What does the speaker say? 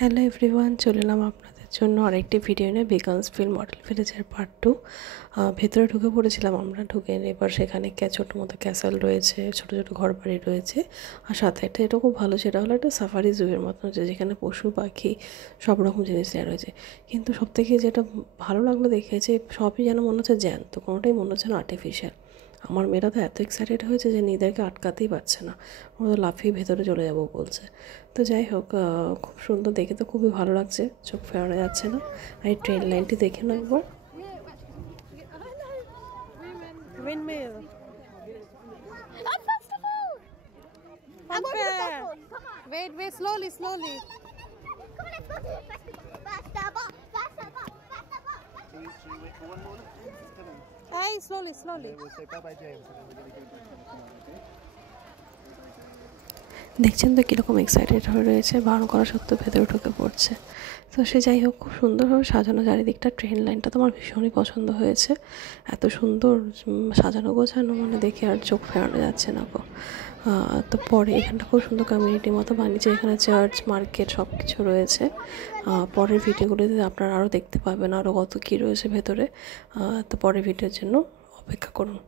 Hello everyone, চলে এলাম আপনাদের জন্য আরেকটি ভিডিও নিয়ে বিকন্সভিল মডেল ভিলেজের পার্ট 2। ভেতরে ঢুকে পড়েছিলাম আমরা। ঢুকে এবার সেখানে ছোটো মতো ক্যাসেল রয়েছে, ছোটো ছোটো ঘর বাড়ি রয়েছে, আর সাথে একটা এটা খুব ভালো, সেটা হলো একটা সাফারি জুয়ের মতো, যেখানে পশু পাখি সব রকম জিনিস দেওয়া রয়েছে। কিন্তু সবথেকে যেটা ভালো লাগলো দেখে, যে সবই যেন মনে হচ্ছে জ্যান্ত, কোনোটাই মনে হচ্ছে না আর্টিফিশিয়াল। আমার মেয়েরা তো এত এক্সাইটেড হয়েছে যে নিজেদেরকে আটকাতেই পারছে না, ওরা তো লাফিয়ে ভেতরে চলে যাবো বলছে। তো যাই হোক, খুব সুন্দর দেখে, তো খুবই ভালো লাগছে, চোখ ফেরানো যাচ্ছে না। আর এই ট্রেন লাইনটি দেখে না একবার। Windmill. First of all, I'm going to the first one. Come on. Wait, slowly. Come on, let's go to the first one. Faster. Should we wait for one more? It's coming. Hey, slowly. Okay, we'll say bye-bye, James, and then we're going to go to the okay? দেখছেন তো কীরকম excited হয়ে রয়েছে, বারণ করা সত্ত্বেও ভেতরে ঢুকে পড়ছে। তো সে যাই হোক, খুব সুন্দরভাবে সাজানো চারিদিকটা। ট্রেন লাইনটা তো আমার ভীষণই পছন্দ হয়েছে, এত সুন্দর সাজানো গোছানো, মানে দেখে আর চোখ ফেরানো যাচ্ছে না গো। তো পরে এখানটা খুব সুন্দর কমিউনিটির মতো বানিয়েছে, এখানে চার্চ, মার্কেট সব কিছু রয়েছে। পরের ভিডিওগুলোতে আপনারা আরও দেখতে পাবেন আরও কত কী রয়েছে ভেতরে। তো পরের ভিডিওর জন্য অপেক্ষা করুন।